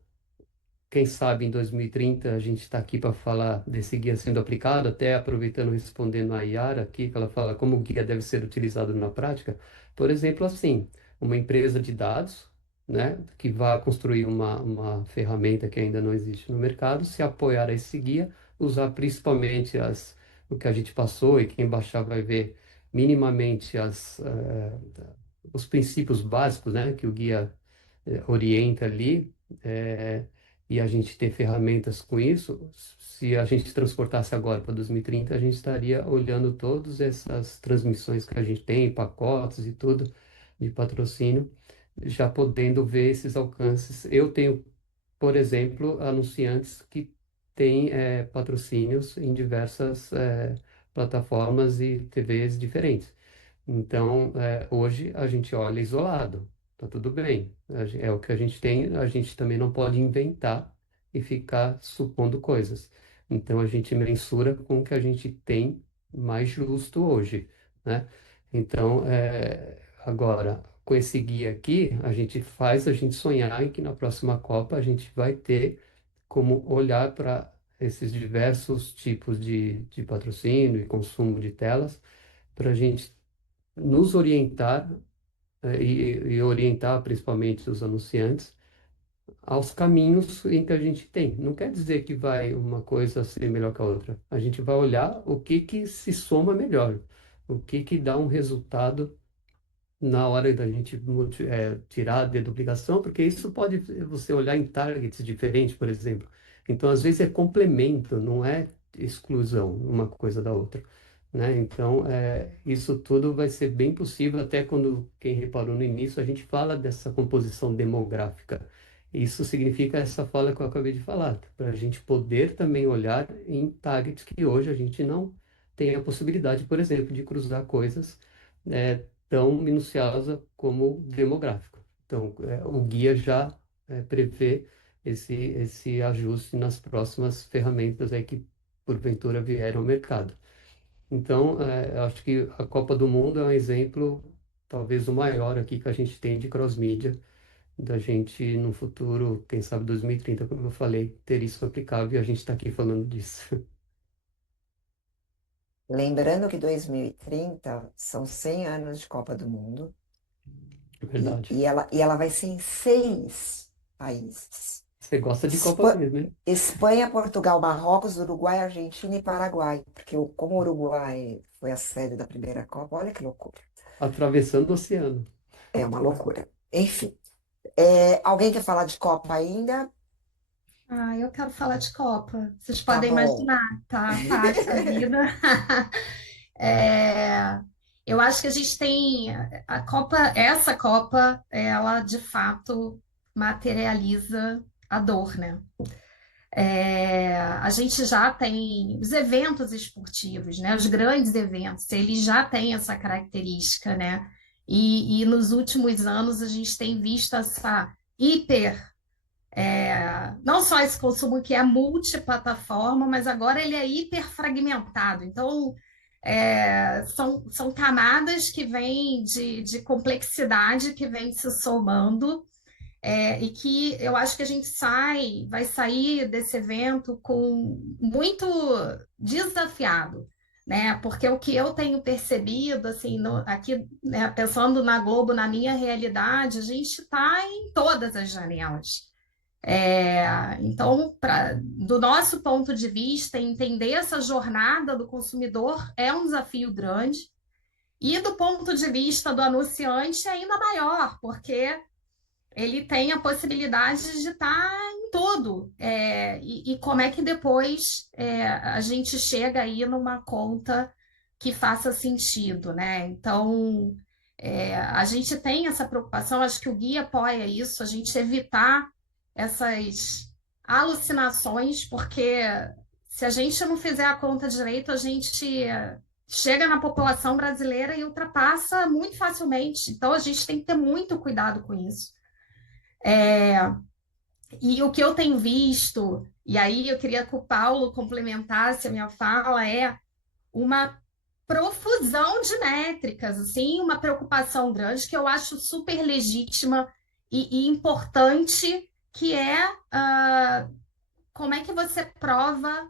Quem sabe em 2030 a gente está aqui para falar desse guia sendo aplicado, até aproveitando respondendo a Yara aqui, que ela fala como o guia deve ser utilizado na prática. Por exemplo, assim, uma empresa de dados, né, que vai construir uma ferramenta que ainda não existe no mercado, se apoiar a esse guia, usar principalmente o que a gente passou e quem baixar vai ver minimamente os princípios básicos, né, que o guia orienta ali. eh, e a gente ter ferramentas com isso, se a gente transportasse agora para 2030, a gente estaria olhando todas essas transmissões que a gente tem, pacotes e tudo de patrocínio, já podendo ver esses alcances. Eu tenho, por exemplo, anunciantes que têm patrocínios em diversas plataformas e TVs diferentes. Então, hoje a gente olha isolado, tá tudo bem. É o que a gente tem, a gente também não pode inventar e ficar supondo coisas. Então, a gente mensura com o que a gente tem mais justo hoje, né? Então, agora, com esse guia aqui, a gente faz a gente sonhar em que na próxima Copa a gente vai ter como olhar para esses diversos tipos de patrocínio e consumo de telas, para a gente nos orientar e orientar principalmente os anunciantes aos caminhos em que a gente tem. Não quer dizer que vai uma coisa ser melhor que a outra. A gente vai olhar o que que se soma melhor, o que que dá um resultado na hora da gente tirar a deduplicação, porque isso pode você olhar em targets diferentes, por exemplo. Então, às vezes é complemento, não é exclusão uma coisa da outra, né? Então, isso tudo vai ser bem possível, até quando quem reparou no início, a gente fala dessa composição demográfica. Isso significa essa fala que eu acabei de falar, para a gente poder também olhar em targets que hoje a gente não tem a possibilidade, por exemplo, de cruzar coisas tão minuciosa como o demográfico. Então, o guia já prevê esse ajuste nas próximas ferramentas aí que porventura vierem ao mercado. Então, eu acho que a Copa do Mundo é um exemplo, talvez o maior aqui que a gente tem de cross-mídia, da gente no futuro, quem sabe 2030, como eu falei, ter isso aplicável e a gente está aqui falando disso. Lembrando que 2030 são 100 anos de Copa do Mundo É e, verdade. e ela vai ser em 6 países. Você gosta de Copa Espa- mesmo, né? Espanha, Portugal, Marrocos, Uruguai, Argentina e Paraguai. Porque como o Uruguai foi a sede da primeira Copa, olha que loucura. Atravessando o oceano. É uma loucura. Enfim, alguém quer falar de Copa ainda? Ah, eu quero falar de Copa. Vocês Tá podem bom. imaginar, tá fácil a vida. É, eu acho que a gente tem a Copa, essa Copa, ela de fato materializa a dor, né? A gente já tem os eventos esportivos, né? Os grandes eventos, eles já têm essa característica, né? E nos últimos anos a gente tem visto essa não só esse consumo que é multiplataforma, mas agora ele é hiperfragmentado. Então, são camadas que vêm de complexidade que vêm se somando, e que eu acho que a gente vai sair desse evento com muito desafiado, né? Porque o que eu tenho percebido, assim, aqui, né, pensando na Globo, na minha realidade, a gente está em todas as janelas. Então, do nosso ponto de vista, entender essa jornada do consumidor é um desafio grande, e do ponto de vista do anunciante é ainda maior, porque ele tem a possibilidade de estar em tudo. E como é que depois a gente chega aí numa conta que faça sentido, né? Então, a gente tem essa preocupação, acho que o guia apoia isso, a gente evitar essas alucinações, porque se a gente não fizer a conta direito, a gente chega na população brasileira e ultrapassa muito facilmente. Então, a gente tem que ter muito cuidado com isso. E o que eu tenho visto, e aí eu queria que o Paulo complementasse a minha fala, é uma profusão de métricas, assim, uma preocupação grande que eu acho super legítima e importante, que é como é que você prova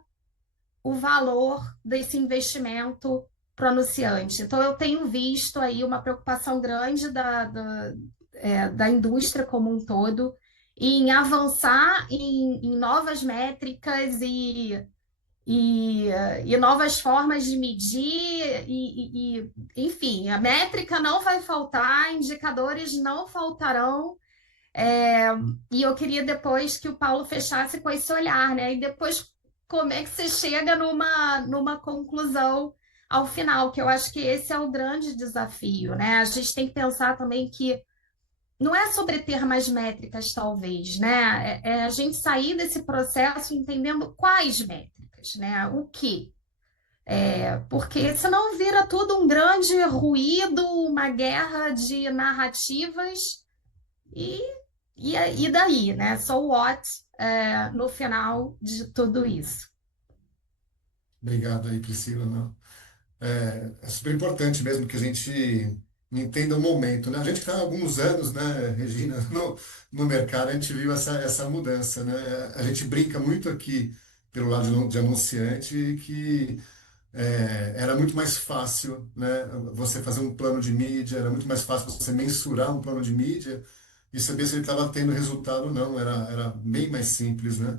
o valor desse investimento para o anunciante. Então, eu tenho visto aí uma preocupação grande da indústria como um todo em avançar em novas métricas e novas formas de medir, enfim, a métrica não vai faltar, indicadores não faltarão. É, e eu queria depois que o Paulo fechasse com esse olhar, né? E depois, como é que você chega numa conclusão ao final? Que eu acho que esse é o grande desafio, né? A gente tem que pensar também que não é sobre ter mais métricas, talvez, né? É a gente sair desse processo entendendo quais métricas, né? O que? Porque senão vira tudo um grande ruído, uma guerra de narrativas e, e daí, né? So what, no final de tudo isso? Obrigado aí, Priscila. Não. É super importante mesmo que a gente entenda o momento, né? A gente está há alguns anos, né, Regina, no mercado, a gente viu essa mudança, né? A gente brinca muito aqui pelo lado de anunciante que era muito mais fácil, né, você fazer um plano de mídia, era muito mais fácil você mensurar um plano de mídia e saber se ele estava tendo resultado ou não, era bem mais simples, né?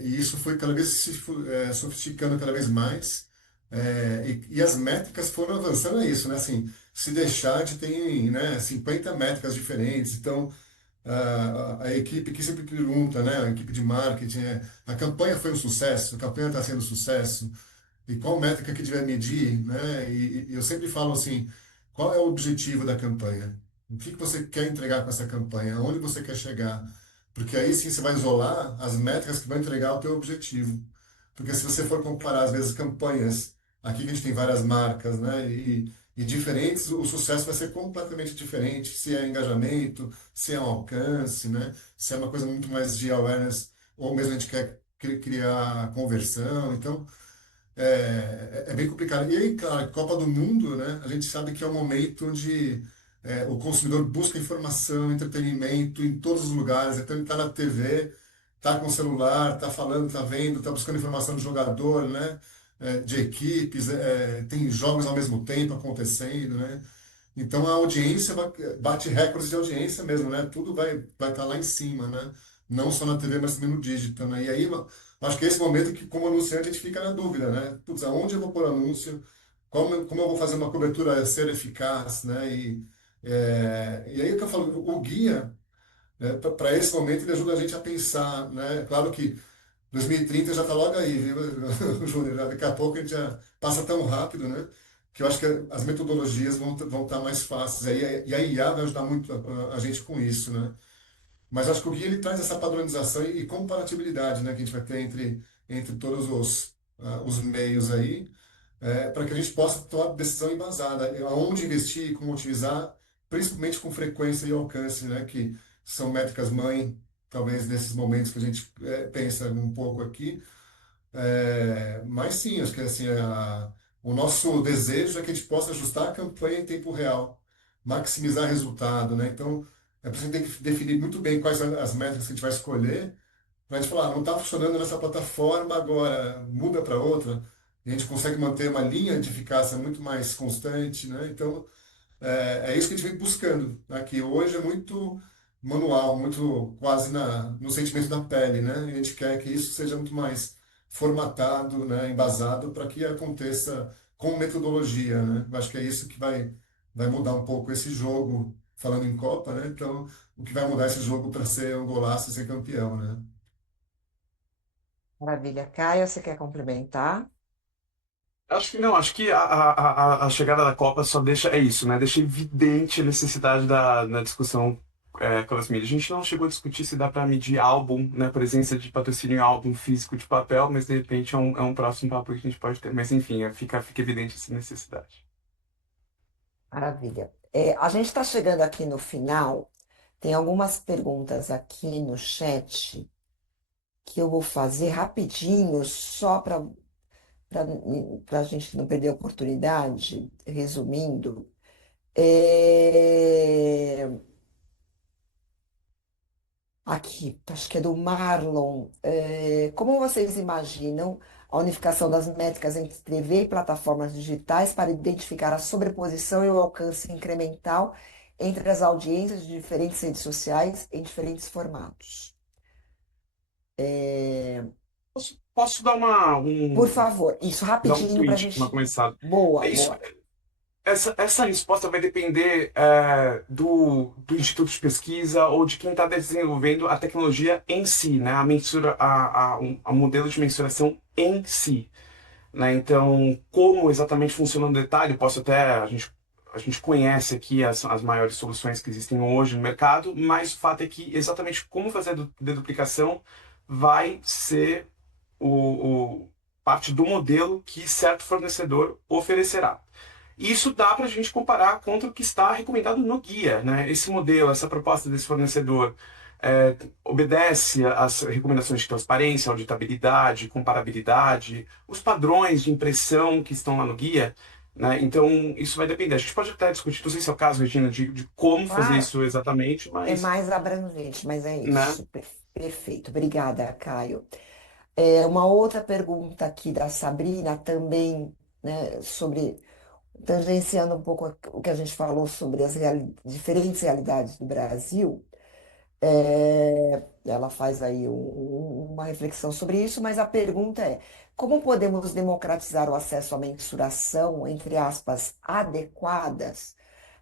E isso foi cada vez sofisticando cada vez mais. E as métricas foram avançando a isso, né? Assim, se deixar de ter, né, 50 métricas diferentes. Então, a equipe que sempre pergunta, né? A equipe de marketing, a campanha foi um sucesso? A campanha está sendo um sucesso? E qual métrica que tiver medir, né? E eu sempre falo assim, qual é o objetivo da campanha? O que você quer entregar com essa campanha? Aonde você quer chegar? Porque aí sim você vai isolar as métricas que vão entregar o teu objetivo. Porque se você for comparar, às vezes, campanhas, aqui que a gente tem várias marcas, né? E diferentes, o sucesso vai ser completamente diferente. Se é engajamento, se é um alcance, né? Se é uma coisa muito mais de awareness, ou mesmo a gente quer criar conversão. Então, é bem complicado. E aí, claro, Copa do Mundo, né? A gente sabe que é um momento onde o consumidor busca informação, entretenimento em todos os lugares. Então ele está na TV, está com o celular, está falando, está vendo, está buscando informação do jogador, né? De equipes, tem jogos ao mesmo tempo acontecendo, né? Então a audiência bate recordes de audiência mesmo, né? Tudo vai estar lá em cima, né? Não só na TV, mas também no digital, né? E aí, acho que é esse momento que, como anunciante, a gente fica na dúvida, né? Putz, aonde eu vou pôr anúncio? Como eu vou fazer uma cobertura ser eficaz, né? E aí o que eu falo, o guia, né, para esse momento, ele ajuda a gente a pensar, né? Claro que 2030 já está logo aí, viu, Júnior? Daqui a pouco a gente já passa tão rápido, né? Que eu acho que as metodologias vão estar mais fáceis. E a IA vai ajudar muito a gente com isso, né? Mas acho que o guia ele traz essa padronização e comparatibilidade, né, que a gente vai ter entre todos os meios aí, para que a gente possa tomar decisão embasada, aonde investir e como utilizar, principalmente com frequência e alcance, né, que são métricas mãe, talvez nesses momentos que a gente pensa um pouco aqui. Mas sim, acho que assim, o nosso desejo é que a gente possa ajustar a campanha em tempo real, maximizar resultado, né? Então, é por isso que a gente tem que definir muito bem quais são as métricas que a gente vai escolher, para a gente falar, não está funcionando nessa plataforma agora, muda para outra, e a gente consegue manter uma linha de eficácia muito mais constante, né? Então, é isso que a gente vem buscando, né? Que hoje é muito manual, muito quase no sentimento da pele, né? E a gente quer que isso seja muito mais formatado, né? Embasado para que aconteça com metodologia, né? Eu acho que é isso que vai mudar um pouco esse jogo, falando em Copa, né? Então, o que vai mudar esse jogo para ser um golaço e ser campeão, né? Maravilha. Caio, você quer complementar? Acho que não, acho que a chegada da Copa só deixa, é isso, né? Deixa evidente a necessidade da discussão pelas mídias. A gente não chegou a discutir se dá para medir álbum, né? Presença de patrocínio em álbum físico de papel, mas de repente é um próximo papo que a gente pode ter. Mas enfim, fica evidente essa necessidade. Maravilha. A gente está chegando aqui no final. Tem algumas perguntas aqui no chat que eu vou fazer rapidinho, só para a gente não perder a oportunidade, resumindo. É, Aqui, acho que é do Marlon. Como vocês imaginam a unificação das métricas entre TV e plataformas digitais para identificar a sobreposição e o alcance incremental entre as audiências de diferentes redes sociais em diferentes formatos? É, Posso dar Por favor, isso dar um rapidinho para a tweet, uma gente. começada? Boa, É isso. boa. Essa resposta vai depender do instituto de pesquisa ou de quem está desenvolvendo a tecnologia em si, né? A modelo de mensuração em si, né? Então, como exatamente funciona no detalhe, a gente conhece aqui as maiores soluções que existem hoje no mercado, mas o fato é que exatamente como fazer a deduplicação vai ser parte do modelo que certo fornecedor oferecerá. Isso dá para a gente comparar contra o que está recomendado no guia, né? Esse modelo, essa proposta desse fornecedor obedece às recomendações de transparência, auditabilidade, comparabilidade, os padrões de impressão que estão lá no guia, né? Então, isso vai depender. A gente pode até discutir, não sei se é o caso, Regina, de como fazer Claro, isso exatamente, é mas, mais abrangente, mas é né? isso. Perfeito. Obrigada, Caio. Uma outra pergunta aqui da Sabrina também, né, tangenciando um pouco o que a gente falou sobre as diferentes realidades do Brasil. Ela faz aí uma reflexão sobre isso, mas a pergunta é: como podemos democratizar o acesso à mensuração, entre aspas, adequadas,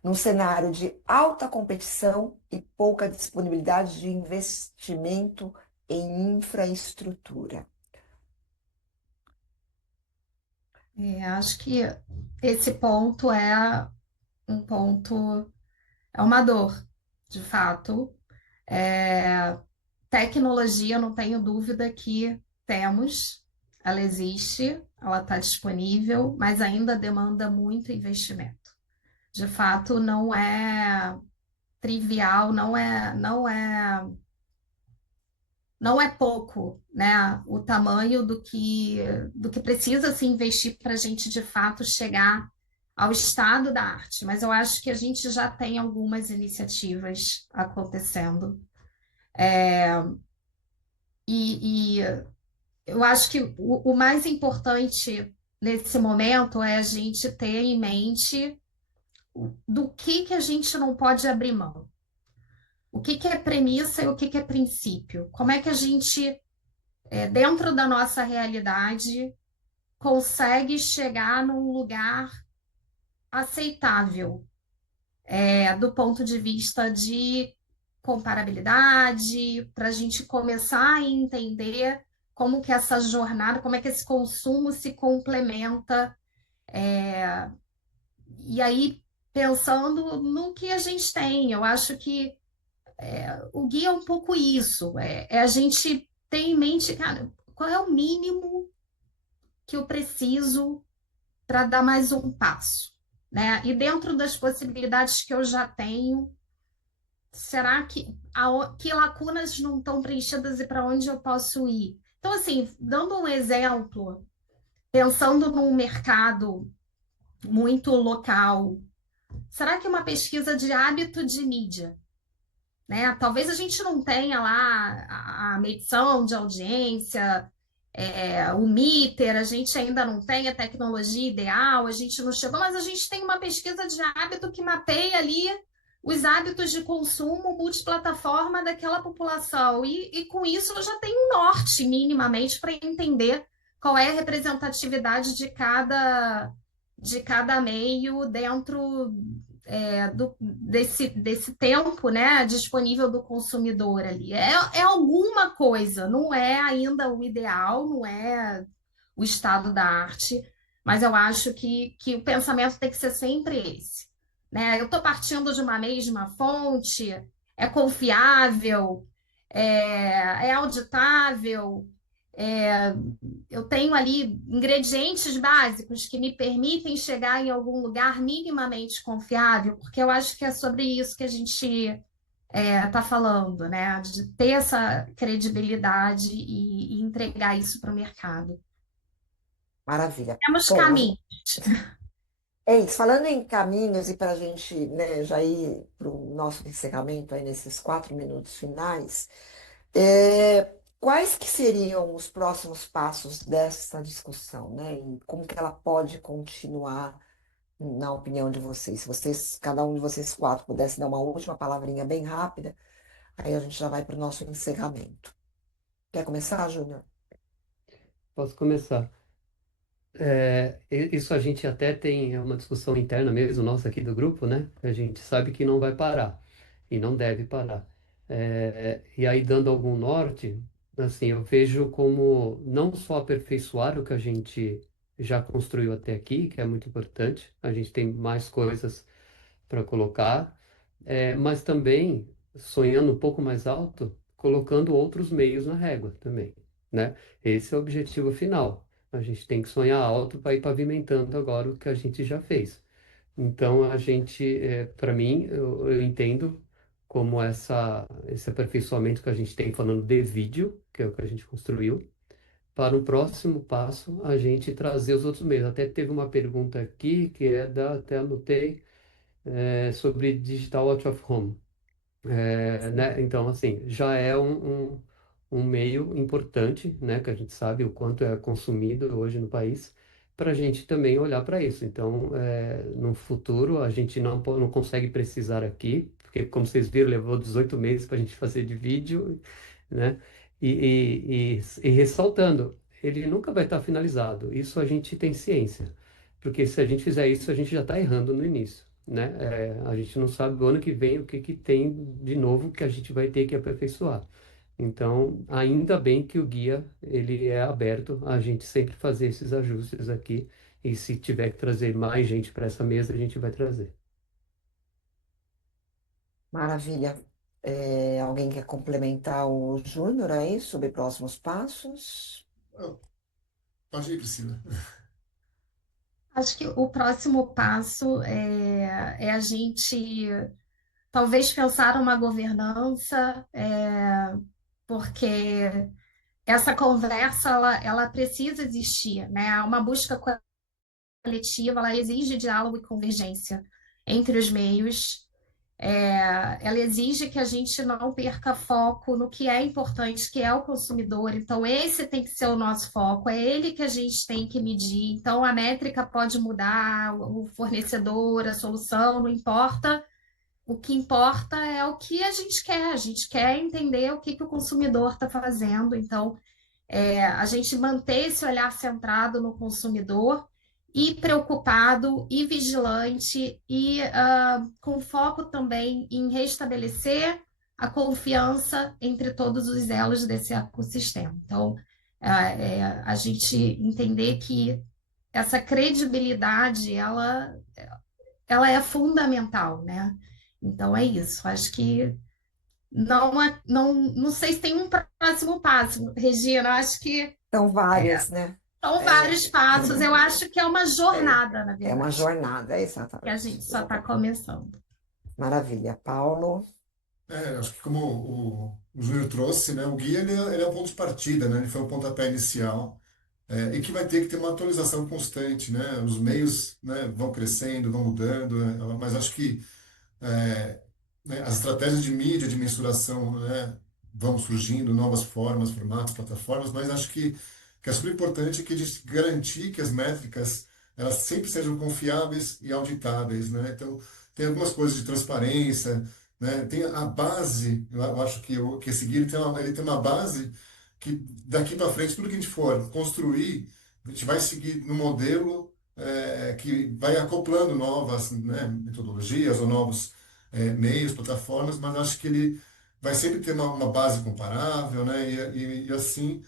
num cenário de alta competição e pouca disponibilidade de investimento em infraestrutura? Acho que esse ponto um ponto, é uma dor, de fato. É, Tecnologia, não tenho dúvida que temos, ela existe, ela está disponível, mas ainda demanda muito investimento. De fato, não é trivial, não é pouco, né? O tamanho do que precisa se investir para a gente de fato chegar ao estado da arte. Mas eu acho que a gente já tem algumas iniciativas acontecendo. E eu acho que o mais importante nesse momento é a gente ter em mente do que a gente não pode abrir mão. O que é premissa e o que é princípio? Como é que a gente, dentro da nossa realidade, consegue chegar num lugar aceitável, do ponto de vista de comparabilidade, para a gente começar a entender como que essa jornada, como é que esse consumo se complementa. E aí, pensando no que a gente tem, eu acho que o guia é um pouco isso, é a gente ter em mente, cara, qual é o mínimo que eu preciso para dar mais um passo, né? E dentro das possibilidades que eu já tenho, será que lacunas não estão preenchidas e para onde eu posso ir? Então, assim, dando um exemplo, pensando num mercado muito local, será que uma pesquisa de hábito de mídia, né? Talvez a gente não tenha lá a medição de audiência, o Meter, a gente ainda não tem a tecnologia ideal, a gente não chegou, mas a gente tem uma pesquisa de hábito que mapeia ali os hábitos de consumo multiplataforma daquela população. E com isso eu já tenho um norte, minimamente, para entender qual é a representatividade de cada meio dentro desse tempo, né, disponível do consumidor ali. É alguma coisa, não é ainda o ideal, não é o estado da arte, mas eu acho que o pensamento tem que ser sempre esse. Né? Eu estou partindo de uma mesma fonte, é confiável, é auditável, é, eu tenho ali ingredientes básicos que me permitem chegar em algum lugar minimamente confiável, porque eu acho que é sobre isso que a gente está falando, né? De ter essa credibilidade e entregar isso para o mercado. Maravilha. Temos Bom, caminho. é isso. Falando em caminhos e para a gente, né, já ir para o nosso encerramento aí nesses 4 minutos finais, quais que seriam os próximos passos dessa discussão, né? E como que ela pode continuar, na opinião de vocês? Se vocês, cada um de vocês quatro, pudesse dar uma última palavrinha bem rápida, aí a gente já vai para o nosso encerramento. Quer começar, Júnior? Posso começar? Isso a gente até tem uma discussão interna mesmo, nossa, aqui do grupo, né? A gente sabe que não vai parar e não deve parar. E aí, dando algum norte, assim, eu vejo como não só aperfeiçoar o que a gente já construiu até aqui, que é muito importante, a gente tem mais coisas para colocar, mas também sonhando um pouco mais alto, colocando outros meios na régua também, né? Esse é o objetivo final. A gente tem que sonhar alto para ir pavimentando agora o que a gente já fez. Então, para mim, eu entendo como esse aperfeiçoamento que a gente tem falando de vídeo, que é o que a gente construiu, para o próximo passo, a gente trazer os outros meios. Até teve uma pergunta aqui que até anotei, sobre Digital Out of Home. Né? Então, assim, já é um meio importante, né? Que a gente sabe o quanto é consumido hoje no país, para a gente também olhar para isso. Então, no futuro, a gente não consegue precisar aqui, porque, como vocês viram, levou 18 meses para a gente fazer de vídeo, né? E ressaltando, ele nunca vai estar finalizado. Isso a gente tem ciência, porque se a gente fizer isso, a gente já está errando no início. Né? A gente não sabe o ano que vem o que que tem de novo que a gente vai ter que aperfeiçoar. Então, ainda bem que o guia ele é aberto a gente sempre fazer esses ajustes aqui. E se tiver que trazer mais gente para essa mesa, a gente vai trazer. Maravilha. Alguém quer complementar o Júnior aí sobre próximos passos? Oh, pode ir, Priscila. Acho que o próximo passo é a gente talvez pensar uma governança, porque essa conversa ela precisa existir, né? Uma busca coletiva, ela exige diálogo e convergência entre os meios. Ela exige que a gente não perca foco no que é importante, que é o consumidor. Então, esse tem que ser o nosso foco, é ele que a gente tem que medir. Então, a métrica pode mudar, o fornecedor, a solução, não importa. O que importa é o que a gente quer. A gente quer entender o que o consumidor está fazendo. Então, a gente manter esse olhar centrado no consumidor e preocupado e vigilante e com foco também em restabelecer a confiança entre todos os elos desse ecossistema. Então, a gente entender que essa credibilidade, ela é fundamental, né? Então, é isso. Acho que não sei se tem um próximo passo, Regina. Acho que São vários, né? são É, vários passos. Eu acho que é uma jornada, na é uma verdade, jornada, que a exatamente. gente só está Exatamente. começando. Maravilha. Paulo, Acho que como o Júnior trouxe, né, o guia ele é o ponto de partida, né, ele foi o pontapé inicial, e que vai ter que ter uma atualização constante, né, os meios, né, vão crescendo, vão mudando, né, mas acho que é, né, as estratégias de mídia, de mensuração, né, vão surgindo, novas formas, formatos, plataformas, mas acho que é super importante que a gente garantir que as métricas elas sempre sejam confiáveis e auditáveis, né? Então, tem algumas coisas de transparência, né? Tem a base, eu acho que esse guia ele tem uma base que daqui para frente, tudo que a gente for construir, a gente vai seguir no modelo que vai acoplando novas, né, metodologias ou novos meios, plataformas, mas acho que ele vai sempre ter uma base comparável, né? E assim,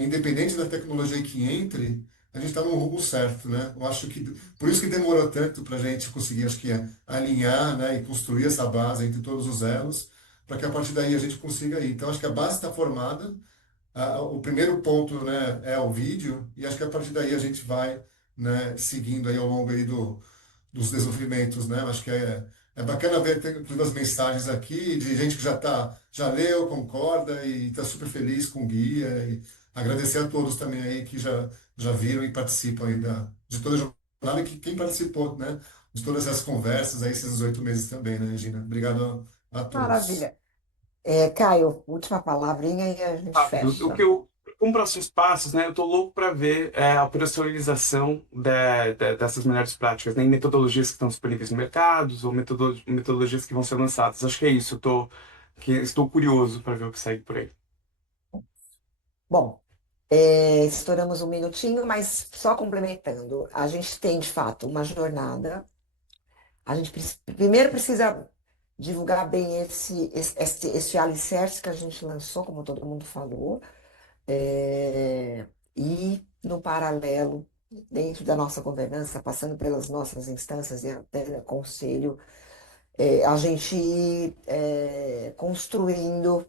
independente da tecnologia que entre, a gente está no rumo certo, né? Eu acho que por isso que demorou tanto para a gente conseguir, acho que alinhar, né, e construir essa base entre todos os elos, para que a partir daí a gente consiga ir. Então, acho que a base está formada, o primeiro ponto, né, é o vídeo, e acho que a partir daí a gente vai, né, seguindo aí ao longo aí dos desenvolvimentos, né? Acho que é bacana ver tem inclusive as mensagens aqui de gente que já leu, concorda e está super feliz com o guia e agradecer a todos também aí que já viram e participam aí de toda a jornada e que quem participou, né? De todas essas conversas aí esses 8 meses também, né, Regina? Obrigado a todos. maravilha. Caio, última palavrinha e a gente Rápido, fecha. como próximos passos, né, eu tô louco para ver a operacionalização dessas melhores práticas, né, em metodologias que estão disponíveis no mercado ou metodologias que vão ser lançadas. Acho que é isso, estou curioso para ver o que segue por aí. Bom, estouramos um minutinho, mas só complementando. A gente tem, de fato, uma jornada. A gente primeiro precisa divulgar bem esse alicerce que a gente lançou, como todo mundo falou. E, no paralelo, dentro da nossa governança, passando pelas nossas instâncias e até conselho, a gente ir construindo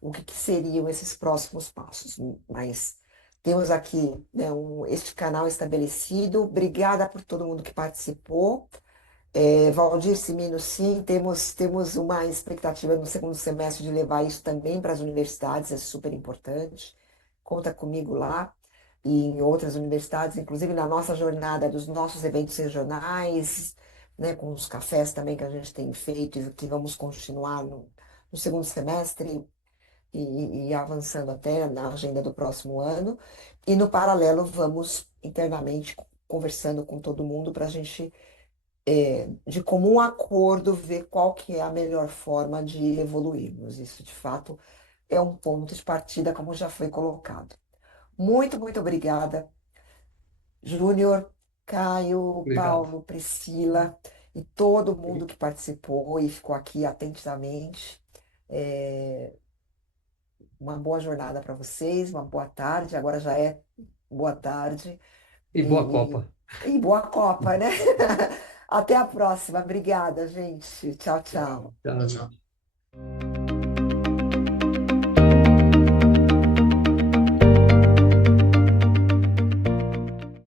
o que seriam esses próximos passos. Mas temos aqui, né, este canal estabelecido. Obrigada por todo mundo que participou. Valdir Simino, sim, temos uma expectativa no segundo semestre de levar isso também para as universidades, é super importante. Conta comigo lá e em outras universidades, inclusive na nossa jornada dos nossos eventos regionais, né, com os cafés também que a gente tem feito e que vamos continuar no segundo semestre e avançando até na agenda do próximo ano. E no paralelo, vamos internamente conversando com todo mundo para a gente de comum acordo, ver qual que é a melhor forma de evoluirmos. Isso, de fato, é um ponto de partida, como já foi colocado. Muito, muito obrigada, Júnior, Caio, Obrigado. Paulo, Priscila e todo mundo que participou e ficou aqui atentamente. É, uma boa jornada para vocês, uma boa tarde. Agora já é boa tarde. E boa E, Copa. e boa Copa, né? Até a próxima. Obrigada, gente. Tchau, tchau. Tchau, Tchau, tchau. gente.